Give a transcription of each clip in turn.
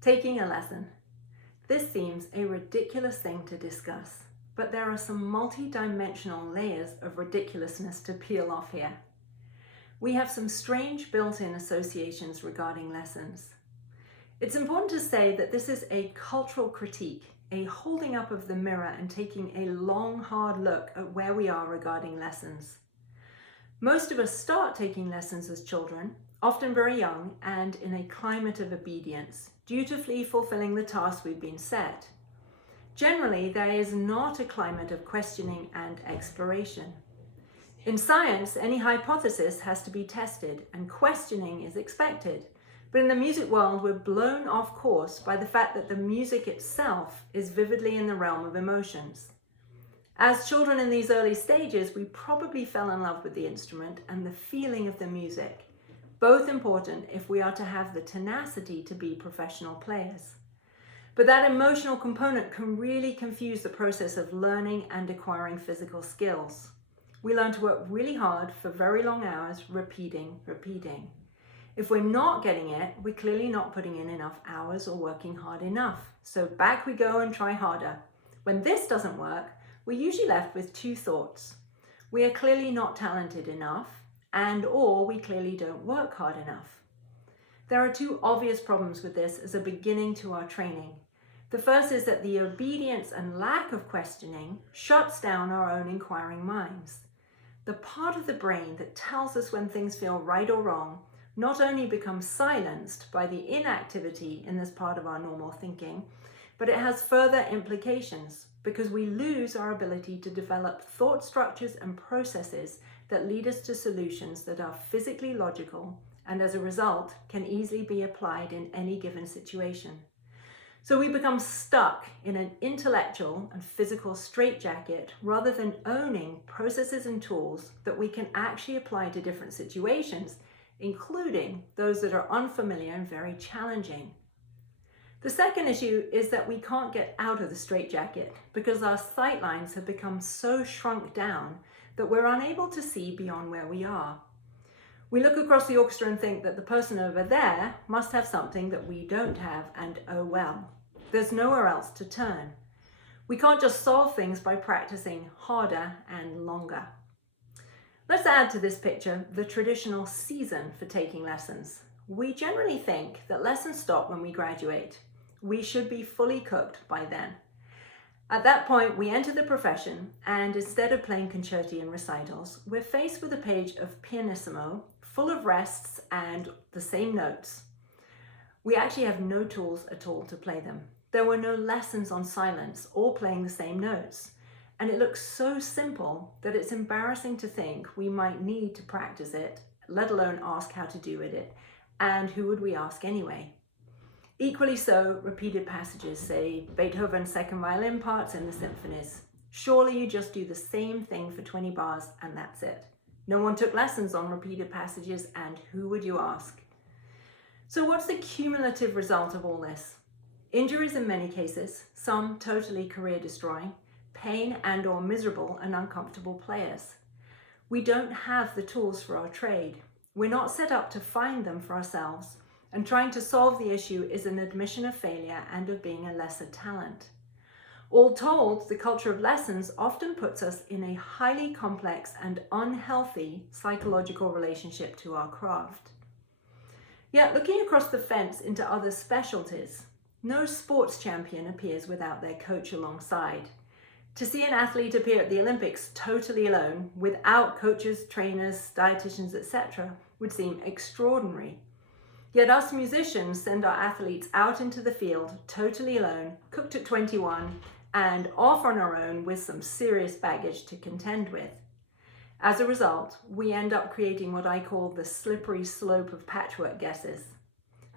Taking a lesson. This seems a ridiculous thing to discuss, but there are some multi-dimensional layers of ridiculousness to peel off here. We have some strange built-in associations regarding lessons. It's important to say that this is a cultural critique, a holding up of the mirror and taking a long, hard look at where we are regarding lessons. Most of us start taking lessons as children, often very young and in a climate of obedience, dutifully fulfilling the tasks we've been set. Generally, there is not a climate of questioning and exploration. In science, any hypothesis has to be tested and questioning is expected. But in the music world, we're blown off course by the fact that the music itself is vividly in the realm of emotions. As children in these early stages, we probably fell in love with the instrument and the feeling of the music, both important if we are to have the tenacity to be professional players. But that emotional component can really confuse the process of learning and acquiring physical skills. We learn to work really hard for very long hours, repeating. If we're not getting it, we're clearly not putting in enough hours or working hard enough. So back we go and try harder. When this doesn't work, we're usually left with two thoughts. We are clearly not talented enough, or we clearly don't work hard enough. There are two obvious problems with this as a beginning to our training. The first is that the obedience and lack of questioning shuts down our own inquiring minds. The part of the brain that tells us when things feel right or wrong not only becomes silenced by the inactivity in this part of our normal thinking, but it has further implications because we lose our ability to develop thought structures and processes that lead us to solutions that are physically logical and as a result can easily be applied in any given situation. So we become stuck in an intellectual and physical straitjacket rather than owning processes and tools that we can actually apply to different situations, including those that are unfamiliar and very challenging. The second issue is that we can't get out of the straitjacket because our sight lines have become so shrunk down that we're unable to see beyond where we are. We look across the orchestra and think that the person over there must have something that we don't have, and oh well, there's nowhere else to turn. We can't just solve things by practicing harder and longer. Let's add to this picture the traditional season for taking lessons. We generally think that lessons stop when we graduate. We should be fully cooked by then. At that point, we enter the profession, and instead of playing concerti and recitals, we're faced with a page of pianissimo full of rests and the same notes. We actually have no tools at all to play them. There were no lessons on silence or playing the same notes. And it looks so simple that it's embarrassing to think we might need to practice it, let alone ask how to do it, and who would we ask anyway? Equally so, repeated passages, say Beethoven's second violin parts in the symphonies. Surely you just do the same thing for 20 bars and that's it. No one took lessons on repeated passages, and who would you ask? So what's the cumulative result of all this? Injuries in many cases, some totally career-destroying, pain and or miserable and uncomfortable players. We don't have the tools for our trade. We're not set up to find them for ourselves, and trying to solve the issue is an admission of failure and of being a lesser talent. All told, the culture of lessons often puts us in a highly complex and unhealthy psychological relationship to our craft. Yet, looking across the fence into other specialties, no sports champion appears without their coach alongside. To see an athlete appear at the Olympics totally alone, without coaches, trainers, dietitians, etc., would seem extraordinary. Yet us musicians send our athletes out into the field totally alone, cooked at 21, and off on our own with some serious baggage to contend with. As a result, we end up creating what I call the slippery slope of patchwork guesses.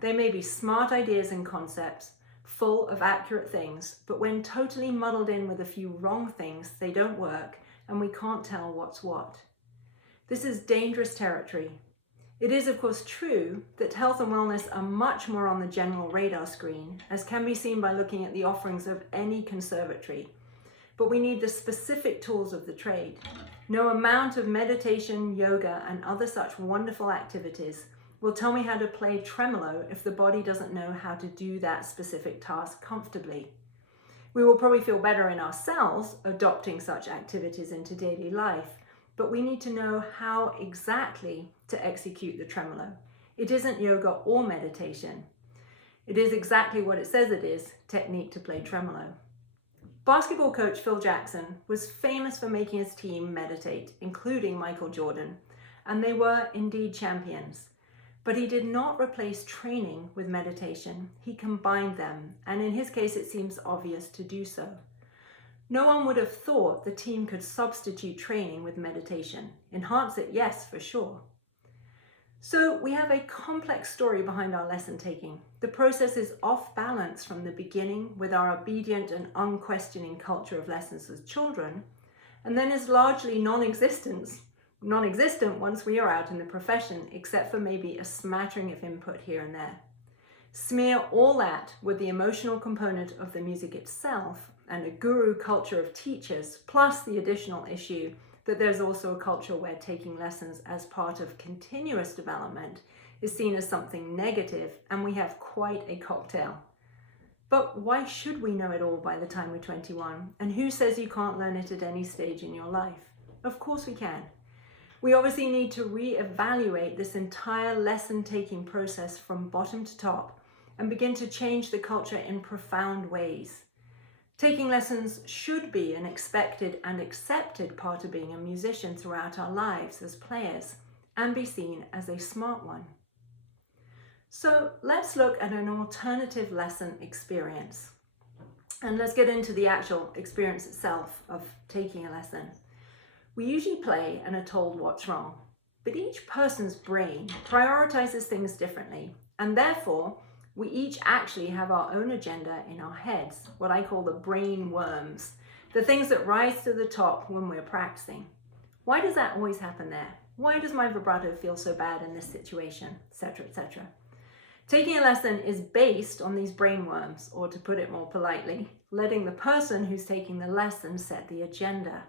They may be smart ideas and concepts, full of accurate things, but when totally muddled in with a few wrong things, they don't work, and we can't tell what's what. This is dangerous territory. It is, of course, true that health and wellness are much more on the general radar screen, as can be seen by looking at the offerings of any conservatory. But we need the specific tools of the trade. No amount of meditation, yoga, and other such wonderful activities will tell me how to play tremolo if the body doesn't know how to do that specific task comfortably. We will probably feel better in ourselves adopting such activities into daily life, but we need to know how exactly to execute the tremolo. It isn't yoga or meditation. It is exactly what it says it is, technique to play tremolo. Basketball coach Phil Jackson was famous for making his team meditate, including Michael Jordan, and they were indeed champions. But he did not replace training with meditation. He combined them, and in his case it seems obvious to do so. No one would have thought the team could substitute training with meditation. Enhance it, yes, for sure. So we have a complex story behind our lesson taking. The process is off balance from the beginning with our obedient and unquestioning culture of lessons as children, and then is largely non-existent once we are out in the profession, except for maybe a smattering of input here and there. Smear all that with the emotional component of the music itself and a guru culture of teachers, plus the additional issue that there's also a culture where taking lessons as part of continuous development is seen as something negative, and we have quite a cocktail. But why should we know it all by the time we're 21? And who says you can't learn it at any stage in your life? Of course we can. We obviously need to re-evaluate this entire lesson-taking process from bottom to top and begin to change the culture in profound ways. Taking lessons should be an expected and accepted part of being a musician throughout our lives as players and be seen as a smart one. So let's look at an alternative lesson experience. And let's get into the actual experience itself of taking a lesson. We usually play and are told what's wrong, but each person's brain prioritizes things differently, and therefore we each actually have our own agenda in our heads, what I call the brain worms, the things that rise to the top when we're practicing. Why does that always happen there? Why does my vibrato feel so bad in this situation, etc., etc.? Taking a lesson is based on these brain worms, or to put it more politely, letting the person who's taking the lesson set the agenda.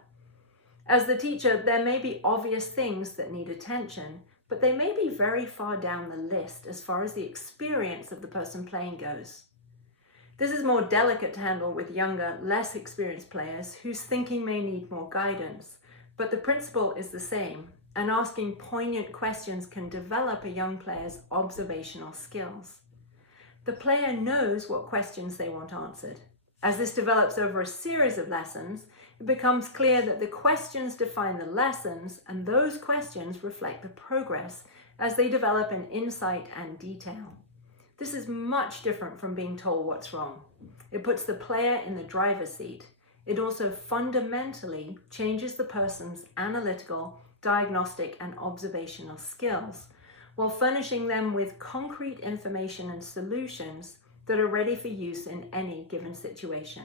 As the teacher, there may be obvious things that need attention, but they may be very far down the list as far as the experience of the person playing goes. This is more delicate to handle with younger, less experienced players whose thinking may need more guidance, but the principle is the same, and asking poignant questions can develop a young player's observational skills. The player knows what questions they want answered. As this develops over a series of lessons, it becomes clear that the questions define the lessons, and those questions reflect the progress as they develop in insight and detail. This is much different from being told what's wrong. It puts the player in the driver's seat. It also fundamentally changes the person's analytical, diagnostic, and observational skills, while furnishing them with concrete information and solutions that are ready for use in any given situation.